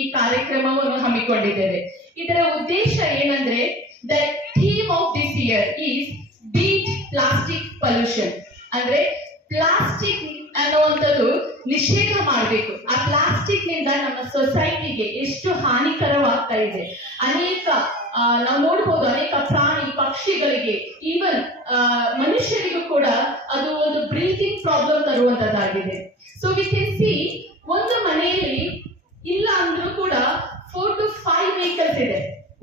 ಈ ಕಾರ್ಯಕ್ರಮವನ್ನು ಹಮ್ಮಿಕೊಂಡಿದ್ದೇವೆ. ಇದರ ಉದ್ದೇಶ ಏನಂದ್ರೆ the theme of this year is beat plastic pollution. ಅಂದ್ರೆ ಪ್ಲಾಸ್ಟಿಕ್ ಅನ್ನುವಂಥದ್ದು ನಿಷೇಧ ಮಾಡಬೇಕು. ಆ ಪ್ಲಾಸ್ಟಿಕ್ ನಿಂದ ನಮ್ಮ ಸೊಸೈಟಿಗೆ ಎಷ್ಟು ಹಾನಿಕರವಾಗ್ತಾ ಇದೆ. ಅನೇಕ ನಾವು ನೋಡ್ಬೋದು, ಅನೇಕ ಪ್ರಾಣಿ ಪಕ್ಷಿಗಳಿಗೆ, ಈವನ್ ಮನುಷ್ಯರಿಗೂ ಕೂಡ ಅದು ಒಂದು ಬ್ರೀತಿಂಗ್ ಪ್ರಾಬ್ಲಮ್ ತರುವಂತದ್ದಾಗಿದೆ. ಸೊ ವಿ ಕ್ಯಾನ್ ಸಿ, ಒಂದು ಮನೆಯಲ್ಲಿ ಇಲ್ಲ ಅಂದ್ರೂ ಕೂಡ 4 to 5 ವೆಹಿಕಲ್ಸ್ ಇದೆ.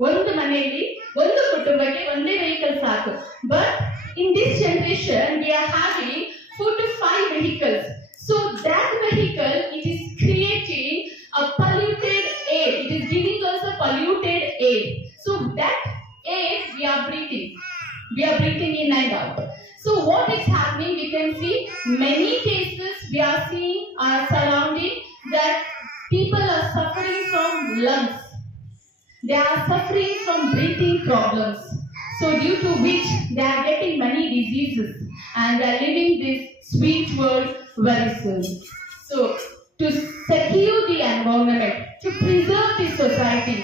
ಒಂದು ಮನೆಯಲ್ಲಿ ಒಂದು ಕುಟುಂಬಕ್ಕೆ ಒಂದೇ ವೆಹಿಕಲ್ ಸಾಕು. But in this generation we are having 4 to 5 vehicles. So that vehicle, it is creating a polluted air. It is giving us a polluted air. So that air we are breathing in and out. So what is happening, we can see many cases we are seeing our surrounding that people are suffering from lungs. They are suffering from breathing problems. So due to which they are getting many diseases and they are leaving this sweet world very soon. So to secure the environment, to preserve the society,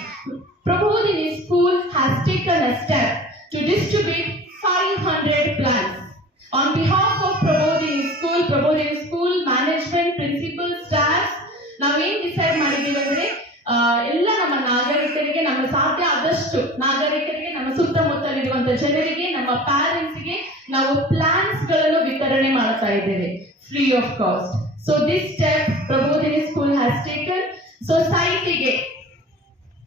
Prabodhini School has taken a step to distribute 500 plants. On behalf of Prabodhini School management, principal, staff, ನಾವು ಏನ್ decide ಮಾಡಿದೀವಿ ಅಂದ್ರೆ ಎಲ್ಲ ನಮ್ಮ ನಾಗರಿಕರಿಗೆ, ನಮ್ಮ ಸಾಧ್ಯ ಆದಷ್ಟು ನಾಗರಿಕರಿಗೆ, ನಮ್ಮ ಸುತ್ತಮುತ್ತಲಿರುವಂತ ಜನರಿಗೆ, ನಮ್ಮ ಪ್ಯಾರೆಂಟ್ಸ್ಗೆ ನಾವು ಪ್ಲಾನ್ಸ್ ಗಳನ್ನು ವಿತರಣೆ ಮಾಡ್ತಾ ಇದ್ದೇವೆ free of cost. So this step Prabodhini school has taken. ಸೊಸೈಟಿಗೆ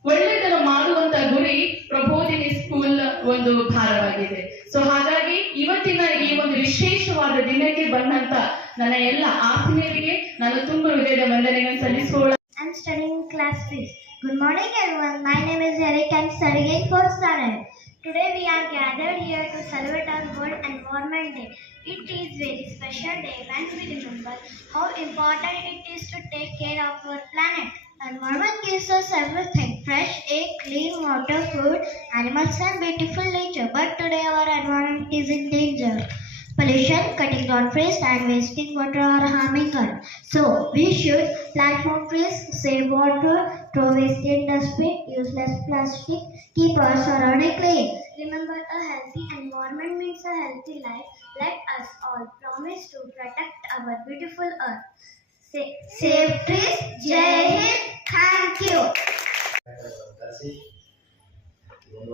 ಒಳ್ಳೆದನ್ನು ಮಾಡುವಂತ ಗುರಿ ಪ್ರಬೋಧಿನಿ ಸ್ಕೂಲ್ ಒಂದು ಭಾರವಾಗಿದೆ. ಸೊ ಹಾಗಾಗಿ ಇವತ್ತಿನ ಈ ಒಂದು ವಿಶೇಷವಾದ ದಿನಕ್ಕೆ ಬಂದಂತ ನನ್ನ ಎಲ್ಲ ಆತ್ಮೀಯರಿಗೆ ನಾನು ತುಂಬ ಹೃದಯದ ವಂದನೆಗಳನ್ನು ಸಲ್ಲಿಸಿಕೊಳ್ಳ. I'm studying in class 6. Good morning everyone. My name is Eric. I'm studying in 4th standard. Today we are gathered here to celebrate our World Environment Day. It is a very special day when we remember how important it is to take care of our planet. Environment gives us everything: fresh air, clean water, food, animals and beautiful nature. But today our environment is in danger. Pollution, cutting down trees and wasting water are harming us. So we should plant more trees, save water, throw waste in dustbin, use less plastic, keep our surrounding clean. Remember, a healthy environment means a healthy life. Let us all promise to protect our beautiful earth. Save trees. Jai Hind. Thank you.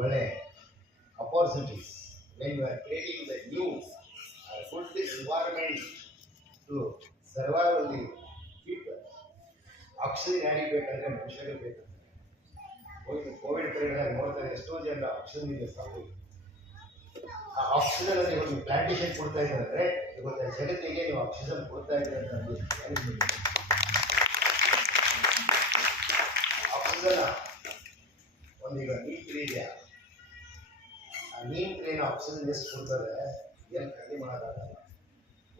ಒಳ್ಳೆ opportunities when you are creating the new good environment to survive the people. Oxygen ಯಾರಿಗೆ ಬೇಕಂದ್ರೆ ಮನುಷ್ಯರಿಗೆ ಬೇಕು. Covid period ನೋಡ್ತಾರೆ, ಎಷ್ಟೋ ಜನ oxygen ಇದೆ ಸಾಕು. ಆ ಆಕ್ಸಿಜನ್ ಅಲ್ಲಿ ಒಂದು ಪ್ಲಾಂಟೇಶನ್ ಕೊಡ್ತಾ ಇದ್ದಾರೆ. ಇವತ್ತು ಜಗತ್ತಿಗೆ ನೀವು ಆಕ್ಸಿಜನ್ ಕೊಡ್ತಾ ಇದ್ದೀರಿ ಅಂತ ಆಕ್ಸಿಜನ್ ಒಂದೀಗ ನೀರು ಟ್ರೀ ಇದೆಯಾ, ಆ ನೀರು ಟ್ರೀನ ಆಕ್ಸಿಜನ್ ಎಷ್ಟು ಕೊಡ್ತಾರೆ ಏನು ಖರೀದಿ ಮಾಡೋದಾಗಲ್ಲ.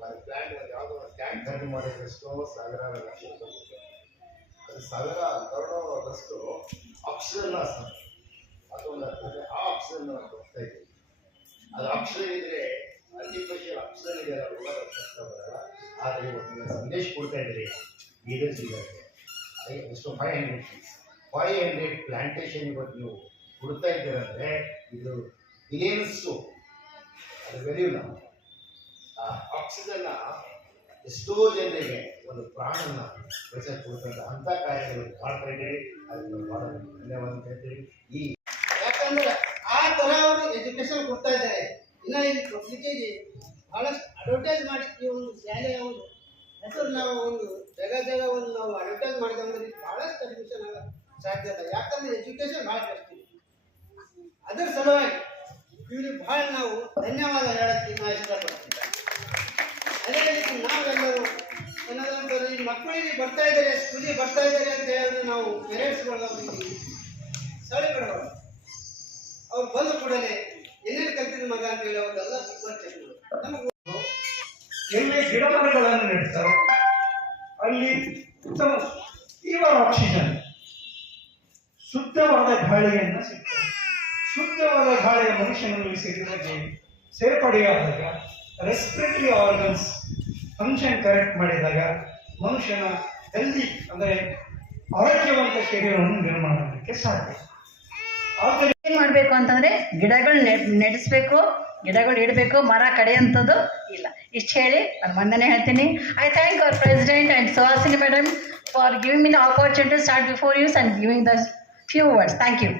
ಒಂದು ಪ್ಲಾಂಟ್ ಒಂದು ಯಾವುದೋ ಒಂದು ಟ್ಯಾಂಕ್ ಖರೀದಿ ಮಾಡಿದ್ರೆ ಎಷ್ಟೋ ಸಾವಿರಾರು ಲಕ್ಷ ರೂಪಾಯಿ. ಅದು ಸಾವಿರ ಕರೋಡಷ್ಟು ಆಕ್ಸಿಜನ್ ಅದು ಒಂದು ಆಗ್ತದೆ. ಆ ಆಕ್ಸಿಜನ್ ನಾವು ಕೊಡ್ತಾ ಇದ್ದೀವಿ. ಅದು ಆಕ್ಸಿಜನ್ ಇದ್ರೆ ಆರ್ಟಿಫಿಷಿಯಲ್ ಆಕ್ಸಿಜನ್ ಇದೆ, ರೋಗ ಕಷ್ಟ ಬರಲ್ಲ. ಆದರೆ ಇವತ್ತು ಸಂದೇಶ ಕೊಡ್ತಾ ಇದ್ದೀರಿ ಲೀಡರ್ಸ್ಗಳಿಗೆ. ಎಷ್ಟು 500 ಪ್ಲಾಂಟೇಶನ್ ಇವತ್ತು ನೀವು ಕೊಡ್ತಾ ಇದ್ದೀರಂದರೆ ಇದು ಬಿಲಿಯನ್ಸು ಅದು ಬೆಳೆಯಿಲ್ಲ. ಆ ಆಕ್ಸಿಜನ್ನ ಎಷ್ಟೋ ಜನರಿಗೆ ಒಂದು ಪ್ರಾಣನ ಬೆಳೆಸಕ್ಕೆ ಕೊಡ್ತಂತ ಅಂಥ ಕಾರ್ಯಗಳು ಮಾಡ್ತಾ ಇದ್ದೀರಿ. ಅದನ್ನು ಭಾಳ ಧನ್ಯವಾದ ಅಂತ ಹೇಳ್ತೀವಿ. ಯಾಕಂದ್ರೆ ಆ ಥರ ಅವರು ಎಜುಕೇಶನ್ ಕೊಡ್ತಾ ಇದ್ದಾರೆ. ಇನ್ನು ಇಲ್ಲಿ ಪಬ್ಲಿಕ್ಕಿಗೆ ಭಾಳಷ್ಟು ಅಡ್ವರ್ಟೈಸ್ ಮಾಡಿ ಈ ಒಂದು ಶಾಲೆಯ ಒಂದು ಹೆಸರು ನಾವು ಒಂದು ಜಗ ಒಂದು ನಾವು ಅಡ್ವರ್ಟೈಸ್ ಮಾಡಿದ್ರೆ ಭಾಳಷ್ಟು ಅಡ್ಮಿಷನ್ ಆಗ ಸಾಧ್ಯತೆ. ಯಾಕಂದ್ರೆ ಎಜುಕೇಶನ್ ಭಾಳ ಕಷ್ಟ. ಅದರ ಸಲುವಾಗಿ ಇವ್ರಿಗೆ ಭಾಳ ನಾವು ಧನ್ಯವಾದ ಹೇಳಕ್ಕೆ ನಾವು ಇಷ್ಟಪಡ್ತೀವಿ. ಅದೇ ರೀತಿ ನಾವೆಲ್ಲರೂ ಏನಾದರೂ ಈ ಮಕ್ಕಳಿಗೆ ಬರ್ತಾ ಇದ್ದಾರೆ, ಸ್ಕೂಲಿಗೆ ಬರ್ತಾ ಇದ್ದಾರೆ ಅಂತ ಹೇಳಿದ್ರೆ ನಾವು ಪೇರೆಂಟ್ಸ್ಗಳು ಅವರಿಗೆ ಸಳಿ ಬಿಡಬಾರ್ದು. ಅವ್ರು ಬಂದ ಕೂಡಲೇ ಏನೇನು ಕಲ್ತಿದ ಮಗ ಅಂತ ಹೇಳಿ ಅವ್ರಿಗೆಲ್ಲ ನಮಗೆ ಎಲ್ಲಿ ಗಿಡ ಮರಗಳನ್ನು ನೆಡ್ತಾರೋ ಅಲ್ಲಿ ಉತ್ತಮ ಪ್ಯೂರ್ ಆಕ್ಸಿಜನ್, ಶುದ್ಧವಾದ ಗಾಳಿಯನ್ನು ಸಿಗ್ತದೆ. ಶುದ್ಧವಾದ ಗಾಳಿಯ ಮನುಷ್ಯನಲ್ಲಿ ಸೇರಿದಾಗ ಸೇರ್ಪಡೆಯಾದಾಗ ರೆಸ್ಪಿರೇಟರಿ ಆರ್ಗನ್ಸ್ ಫಂಕ್ಷನ್ ಕರೆಕ್ಟ್ ಮಾಡಿದಾಗ ಮನುಷ್ಯನ ಹೆಲ್ದಿ ಅಂದರೆ ಆರೋಗ್ಯವಂತ ಶರೀರವನ್ನು ನಿರ್ಮಾಣ ಮಾಡಲಿಕ್ಕೆ ಸಾಧ್ಯ. ಆದ್ದರಿಂದ ಏನು ಮಾಡಬೇಕು ಅಂತಂದರೆ ಗಿಡಗಳು ನೆಡೆಸ್ಬೇಕು, ಗಿಡಗಳು ಇಡಬೇಕು, ಮರ ಕಡಿಯೋಂಥದ್ದು ಇಲ್ಲ. ಇಷ್ಟು ಹೇಳಿ ನಾನು ಮೊನ್ನೆ ಹೇಳ್ತೀನಿ. I thank our president and Suhasini madam for giving me the opportunity start before use and giving the few words. Thank you.